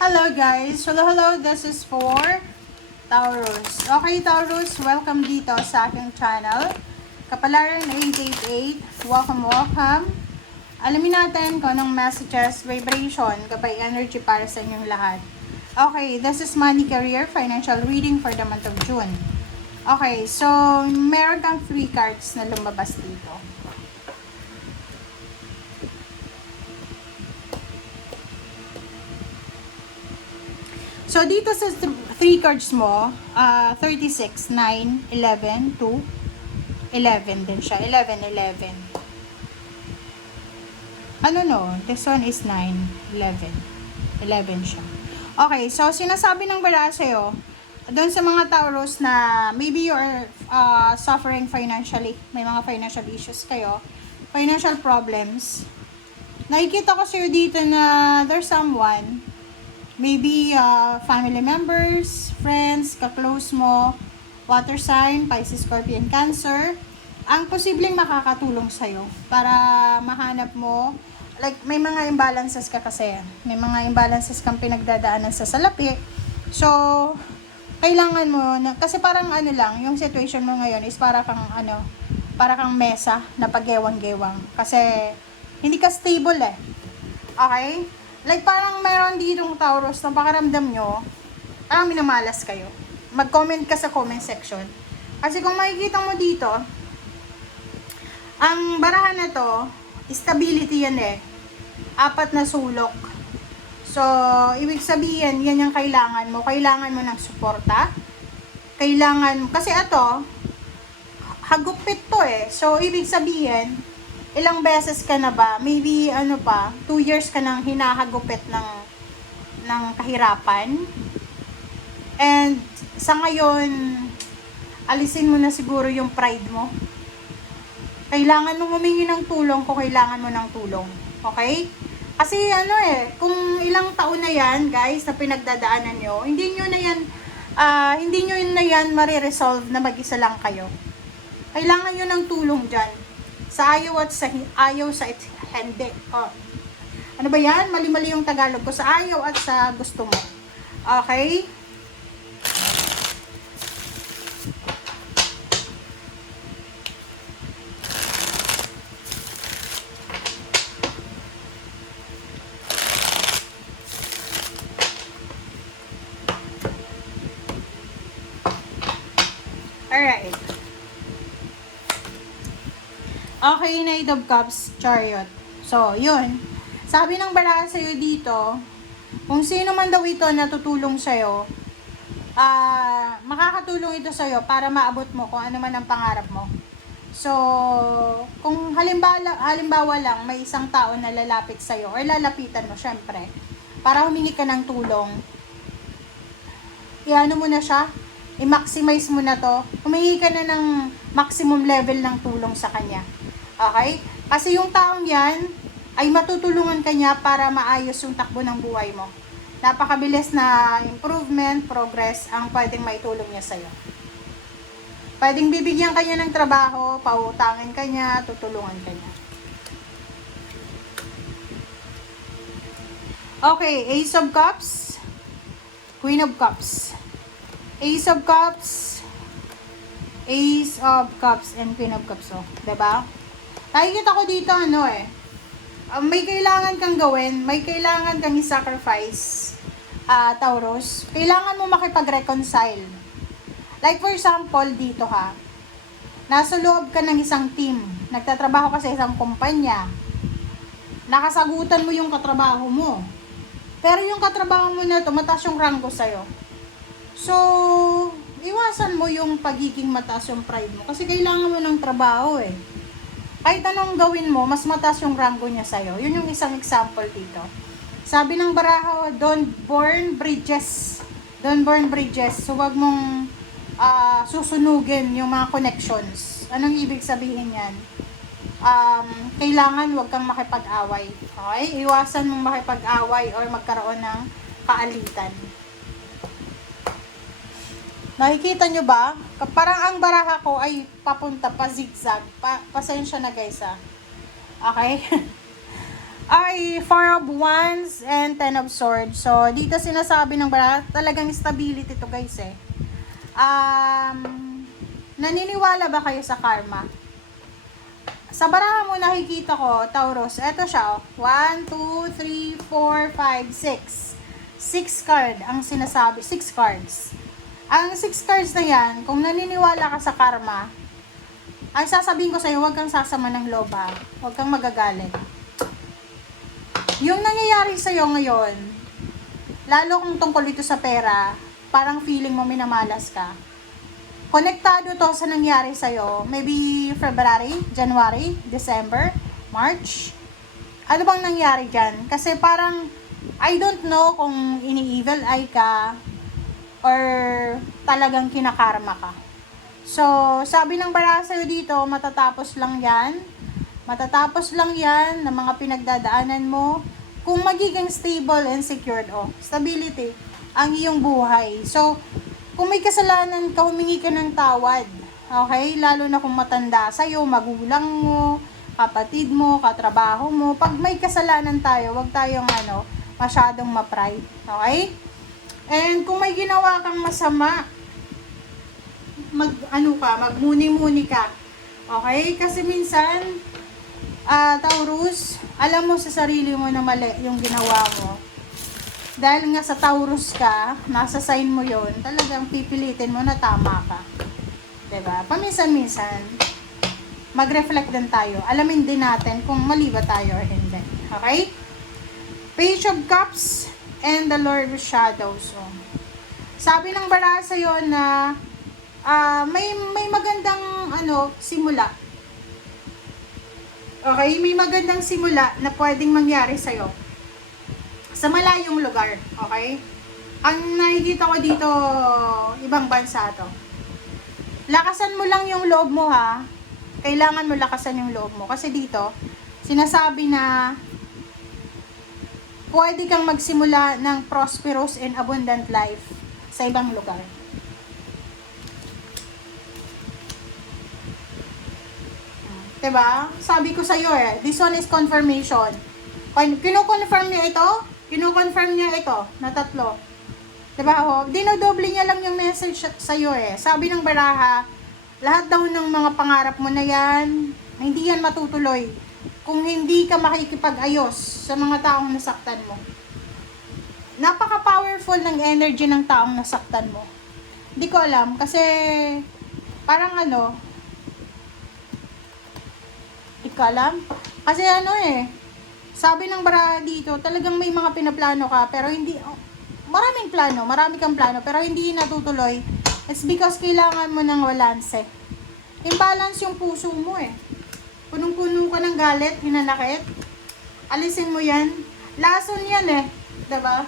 Hello guys! Hello, this is for Taurus. Okay Taurus, welcome dito sa aking channel. Kapalaran 888, welcome. Alamin natin kung anong messages, vibration, gabay energy para sa inyong lahat. Okay, this is money, career, financial reading for the month of June. Okay, so meron kang 3 cards na lumabas dito. So, dito sa 3 cards mo, 36, 9, 11, 2, 11 din siya. 11, 11. Ano no? This one is 9, 11. 11 siya. Okay, so sinasabi ng bala sa'yo, doon sa mga Taurus na maybe you're suffering financially, may mga financial issues kayo, financial problems, nakikita ko sa'yo dito na there's someone, maybe family members, friends, ka-close mo, water sign, Pisces, Scorpion, Cancer, ang posibleng makakatulong sa'yo para mahanap mo, like may mga imbalances ka kasi, may mga imbalances kang pinagdadaanan sa salapi, so, kailangan mo, kasi parang ano lang, yung situation mo ngayon is para kang mesa na paggewang-gewang, kasi hindi ka stable okay? Like parang meron ditong Taurus na pakiramdam nyo, parang minamalas kayo. Mag-comment ka sa comment section. Kasi kung makikita mo dito, ang barahan na to, stability yan 4 na sulok. So, ibig sabihin, yan yung kailangan mo. Kailangan mo ng suporta. Kailangan, kasi ito, hagupit to So, ibig sabihin, ilang beses ka na ba? Maybe 2 years ka nang hinahagupit ng kahirapan. And sa ngayon, alisin mo na siguro yung pride mo. Kailangan mo humingi ng tulong kung kailangan mo ng tulong. Okay? Kasi kung ilang taon na yan, guys, na pinagdadaanan nyo, hindi nyo na yan mariresolve na mag-isa lang kayo. Kailangan nyo ng tulong dyan. Sa ayaw at sa hindi. Ano ba yan? Mali-mali yung Tagalog ko. Sa ayaw at sa gusto mo. Okay? Alright. Okay, Knight of Cups, Chariot. So, yun. Sabi ng baraha sa'yo dito, kung sino man daw ito na tutulong sa'yo, makakatulong ito sa'yo para maabot mo kung ano man ang pangarap mo. So, kung halimbawa lang, may isang tao na lalapit sa'yo, or lalapitan mo, syempre, para humingi ka ng tulong, iano mo na siya, i-maximize mo na to, humingi ka na ng maximum level ng tulong sa kanya. Okay? Kasi yung taong yan, ay matutulungan ka niya para maayos yung takbo ng buhay mo. Napakabilis na improvement, progress, ang pwedeng maitulong niya sa'yo. Pwedeng bibigyan ka niya ng trabaho, pautangin ka niya, tutulungan ka niya. Okay, Ace of Cups, Queen of Cups. Ace of Cups, Ace of Cups, and Queen of Cups. Diba? Nakikita ko dito may kailangan kang gawin, may kailangan kang i-sacrifice, Taurus. Kailangan mo makipag-reconcile. Like for example, dito nasa loob ka ng isang team, nagtatrabaho ka sa isang kumpanya, nakasagutan mo yung katrabaho mo. Pero yung katrabaho mo na ito, mataas yung ranggo sa'yo. So, iwasan mo yung pagiging mataas yung pride mo. Kasi kailangan mo ng trabaho Kahit anong gawin mo, mas mataas yung ranggo niya sa'yo. Yun yung isang example dito. Sabi ng baraha, don't burn bridges. Don't burn bridges. So, wag mong susunugin yung mga connections. Anong ibig sabihin yan? Kailangan wag kang makipag-away. Okay? Iwasan mong makipag-away or magkaroon ng kaalitan. Nakikita nyo ba? Parang ang baraha ko ay papunta pa zigzag. Pasensya na guys Okay? ay 4 of Wands and 10 of Swords. So, dito sinasabi ng bara, talagang stability to guys eh. Naniniwala ba kayo sa karma? Sa baraha mo nakikita ko, Taurus, eto siya, 1, 2, 3, 4, 5, 6. 6 card ang sinasabi, 6 cards. Ang 6 cards na yan, kung naniniwala ka sa karma, ang sasabihin ko sa'yo, huwag kang sasama ng loob ha. Huwag kang magagalit. Yung nangyayari sa'yo ngayon, lalo kung tungkol ito sa pera, parang feeling mo minamalas ka. Konektado to sa nangyari sa'yo, maybe February, January, December, March. Ano bang nangyari dyan? Kasi parang, I don't know kung ini-evil eye ka or talagang kinakarma ka. So, sabi ng bara sa'yo dito, matatapos lang yan. Matatapos lang yan ng mga pinagdadaanan mo kung magiging stable and secured. Stability ang iyong buhay. So, kung may kasalanan ka, humingi ka ng tawad. Okay? Lalo na kung matanda sa'yo, magulang mo, kapatid mo, katrabaho mo. Pag may kasalanan tayo, wag tayong masyadong ma-pride. Okay? And kung may ginawa kang masama, magmuni-muni ka. Okay? Kasi minsan, Taurus, alam mo sa sarili mo na mali yung ginawa mo. Dahil nga sa Taurus ka, nasa sign mo yon, talagang pipilitin mo na tama ka. Diba? Paminsan-minsan, mag-reflect din tayo. Alamin din natin kung mali ba tayo or hindi. Okay? Page of Cups and the Lord of Shadows. So, sabi ng bara sa'yo na may magandang simula. Okay? May magandang simula na pwedeng mangyari sa'yo. Sa malayong lugar, okay? Ang nakikita ko dito, ibang bansa to. Lakasan mo lang yung loob mo ha. Kailangan mo lakasan yung loob mo. Kasi dito, sinasabi na pwede kang magsimula ng prosperous and abundant life sa ibang lugar. Diba? Sabi ko sa'yo this one is confirmation. Kino-confirm niya ito, kino-confirm niya ito, na tatlo. Diba? Dinodoble niya lang yung message sa'yo Sabi ng baraha, lahat daw ng mga pangarap mo na yan, hindi yan matutuloy kung hindi ka makikipag-ayos sa mga taong nasaktan mo. Napaka-powerful ng energy ng taong nasaktan mo. Hindi ko alam, kasi parang hindi ko alam. Kasi sabi ng bara dito, talagang may mga pinaplano ka, pero hindi, marami kang plano, pero hindi natutuloy. It's because kailangan mo ng balanse. Imbalance yung puso mo Punong-puno ka ng galit, hinanakit. Alisin mo yan. Lason yan diba?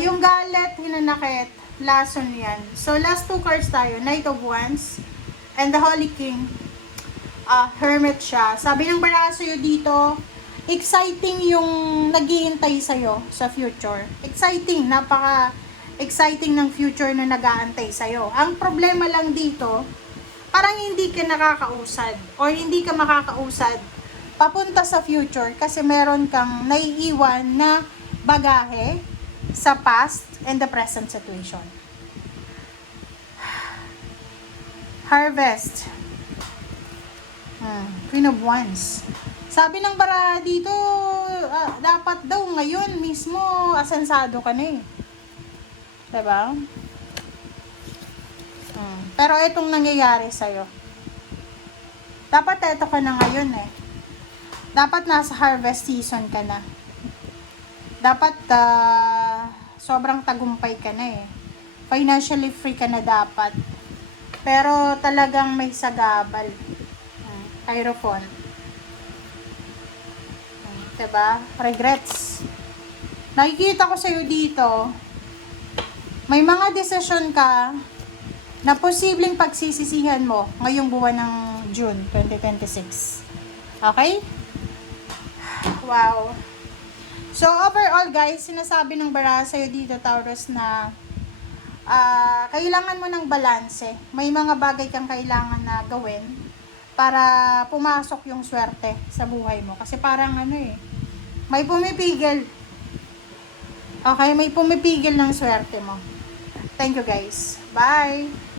Yung galit, hinanakit, lason yan. So, last 2 cards tayo. Knight of Wands and the Holy King. Hermit siya. Sabi ng bara sa'yo dito, exciting yung nag-iintay sa'yo sa future. Exciting, napaka-exciting ng future na nag-aantay sa'yo. Ang problema lang dito, parang hindi ka nakakausad or hindi ka makakausad papunta sa future kasi meron kang naiiwan na bagahe sa past and the present situation. Harvest. Queen of Wands. Sabi ng bara dito, dapat daw ngayon mismo asensado ka na Diba? Pero itong nangyayari sa'yo, dapat ito ka na ngayon Dapat nasa harvest season ka na. Dapat sobrang tagumpay ka na Financially free ka na dapat. Pero talagang may sagabal. Hierophant. Diba? Regrets. Nakikita ko sa'yo dito, may mga desisyon ka na posibleng pagsisisihan mo ngayong buwan ng June 2026. Okay? Wow. So, overall guys, sinasabi ng bara sa'yo dito, Taurus, na kailangan mo ng balanse. May mga bagay kang kailangan na gawin. para pumasok yung swerte sa buhay mo. Kasi parang ano eh, may pumipigil. Okay, may pumipigil ng swerte mo. Thank you guys. Bye!